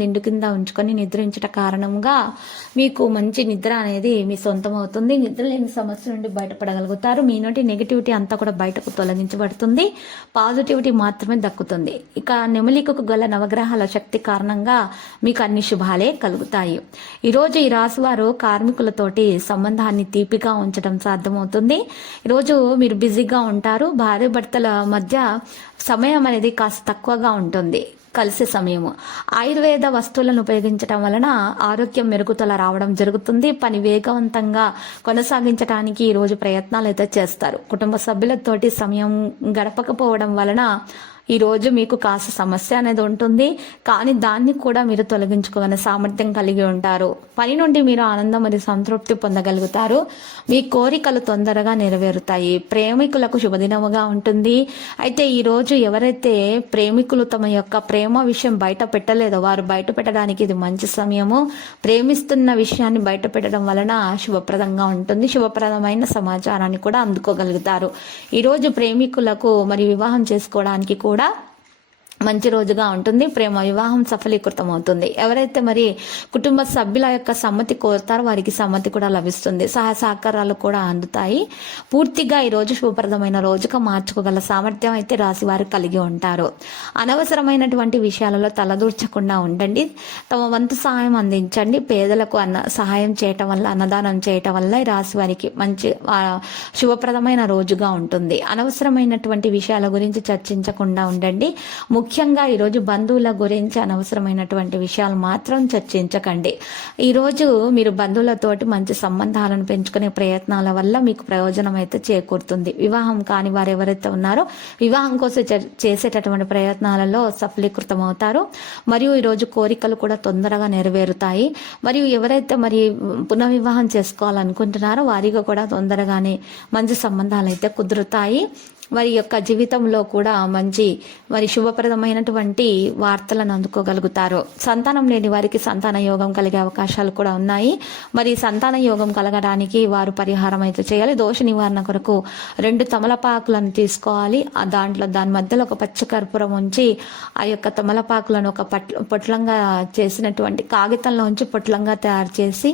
దిండు కింద ఉంచుకొని నిద్రించట కారణంగా మీకు మంచి నిద్ర అనేది మీ సొంతం అవుతుంది. నిద్ర లేని సమస్య నుండి బయటపడగలుగుతారు. మీ నుండి నెగిటివిటీ అంతా కూడా బయటకు తొలగించబడుతుంది. పాజిటివిటీ మాత్రమే దక్కుతుంది. ఇక నెమలికకు గల నవగ్రహాల శక్తి కారణంగా మీకు అన్ని శుభాలే కలుగుతాయి. ఈరోజు ఈ రాశి వారు కార్మికులతోటి సంబంధాన్ని తీపిగా ఉంచడం సాధ్యమవుతుంది. ఈరోజు మీరు బిజీగా ఉంటారు. భార్య భర్తల మధ్య సమయం అనేది కాస్త తక్కువగా ఉంటుంది. కలిసే సమయము. ఆయుర్వేద వస్తువులను ఉపయోగించడం వలన ఆరోగ్యం మెరుగుదల రావడం జరుగుతుంది. పని వేగవంతంగా కొనసాగించడానికి ఈ రోజు ప్రయత్నాలు అయితే చేస్తారు. కుటుంబ సభ్యులతోటి సమయం గడపకపోవడం వలన ఈ రోజు మీకు కాస్త సమస్య అనేది ఉంటుంది. కానీ దాన్ని కూడా మీరు తొలగించుకోగల సామర్థ్యం కలిగి ఉంటారు. పని నుండి మీరు ఆనందం మరియు సంతృప్తి పొందగలుగుతారు. మీ కోరికలు తొందరగా నెరవేరుతాయి. ప్రేమికులకు శుభదినముగా ఉంటుంది. అయితే ఈ రోజు ఎవరైతే ప్రేమికులు తమ యొక్క ప్రేమ విషయం బయట పెట్టలేదో వారు బయట పెట్టడానికి ఇది మంచి సమయము. ప్రేమిస్తున్న విషయాన్ని బయట పెట్టడం వలన శుభప్రదంగా ఉంటుంది. శుభప్రదమైన సమాచారాన్ని కూడా అందుకోగలుగుతారు. ఈ రోజు ప్రేమికులకు మరి వివాహం చేసుకోవడానికి కూడా మంచి రోజుగా ఉంటుంది. ప్రేమ వివాహం సఫలీకృతం అవుతుంది. ఎవరైతే మరి కుటుంబ సభ్యుల యొక్క సమ్మతి కోరుతారో వారికి సమ్మతి కూడా లభిస్తుంది. సహాయ సహకారాలు కూడా అందుతాయి. పూర్తిగా ఈ రోజు శుభప్రదమైన రోజుగా మార్చుకోగల సామర్థ్యం అయితే రాశి వారు కలిగి ఉంటారు. అనవసరమైనటువంటి విషయాలలో తలదూర్చకుండా ఉండండి. తమ వంతు సహాయం అందించండి. పేదలకు సహాయం చేయటం వల్ల, అన్నదానం చేయటం వల్ల ఈ రాశి వారికి మంచి శుభప్రదమైన రోజుగా ఉంటుంది. అనవసరమైనటువంటి విషయాల గురించి చర్చించకుండా ఉండండి. ముఖ్యంగా ఈరోజు బంధువుల గురించి అనవసరమైనటువంటి విషయాలు మాత్రం చర్చించకండి. ఈరోజు మీరు బంధువులతోటి మంచి సంబంధాలను పెంచుకునే ప్రయత్నాల వల్ల మీకు ప్రయోజనం అయితే చేకూరుతుంది. వివాహం కాని వారు ఎవరైతే ఉన్నారో వివాహం కోసం చేసేటటువంటి ప్రయత్నాలలో సఫలీకృతం అవుతారు. మరియు ఈరోజు కోరికలు కూడా తొందరగా నెరవేరుతాయి. మరియు ఎవరైతే మరి పునర్వివాహం చేసుకోవాలనుకుంటున్నారో వారికి కూడా తొందరగానే మంచి సంబంధాలు అయితే కుదురుతాయి. వారి యొక్క జీవితంలో కూడా మంచి మరి శుభప్రదమైనటువంటి వార్తలను అందుకోగలుగుతారు. సంతానం లేని వారికి సంతాన యోగం కలిగే అవకాశాలు కూడా ఉన్నాయి. మరి సంతాన యోగం కలగడానికి వారు పరిహారం అయితే చేయాలి. దోష నివారణ కొరకు 2 తమలపాకులను తీసుకోవాలి. దాని మధ్యలో ఒక పచ్చ కర్పూరం ఉంచి ఆ యొక్క తమలపాకులను ఒక పొట్లంగా చేసినటువంటి కాగితంలో ఉంచి పొట్లంగా తయారు చేసి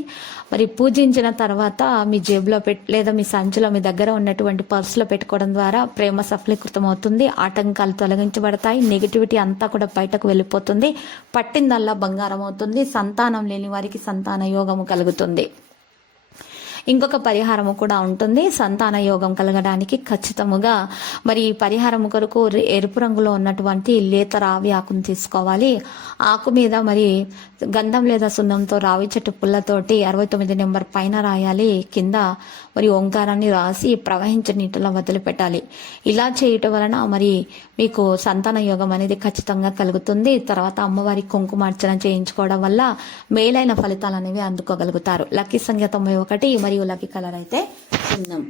మరి పూజించిన తర్వాత మీ జేబులో లేదా మీ సంచిలో మీ దగ్గర ఉన్నటువంటి పర్సులో పెట్టుకోవడం ద్వారా ప్రేమ సఫలీకృతం అవుతుంది. ఆటంకాలు తొలగించబడతాయి. నెగిటివిటీ అంతా కూడా బయటకు వెళ్ళిపోతుంది. పట్టిందల్లా బంగారం అవుతుంది. సంతానం లేని వారికి సంతాన యోగము కలుగుతుంది. ఇంకొక పరిహారము కూడా ఉంటుంది. సంతాన యోగం కలగడానికి ఖచ్చితముగా మరి పరిహారము కొరకు ఎరుపు రంగులో ఉన్నటువంటి లేత రావి ఆకును తీసుకోవాలి. ఆకు మీద మరి గంధం లేదా సున్నంతో రావి చెట్టు పుల్లతోటి 69 నెంబర్ పైన రాయాలి. కింద మరి ఓంకారాన్ని రాసి ప్రవహించే నీటిలో వదిలిపెట్టాలి. ఇలా చేయటం వలన మరి మీకు సంతాన యోగం అనేది ఖచ్చితంగా కలుగుతుంది. తర్వాత అమ్మవారి కుంకుమార్చన చేయించుకోవడం వల్ల మేలైన ఫలితాలు అనేవి అందుకోగలుగుతారు. లక్కీ సంఖ్య 91 మరియు లక్కీ కలర్ అయితే సున్నం.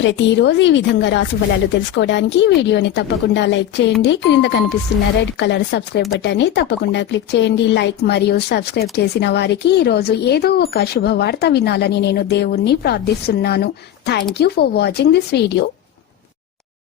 ప్రతిరోజు ఈ విధంగా రాశి ఫలాలు తెలుసుకోవడానికి వీడియోని తప్పకుండా లైక్ చేయండి. క్రింద కనిపిస్తున్న రెడ్ కలర్ సబ్స్క్రైబ్ బటన్ ని తప్పకుండా క్లిక్ చేయండి. లైక్ మరియు సబ్స్క్రైబ్ చేసిన వారికి ఈ రోజు ఏదో ఒక శుభవార్త వినాలని నేను దేవుణ్ణి ప్రార్థిస్తున్నాను. Thank you for watching this video.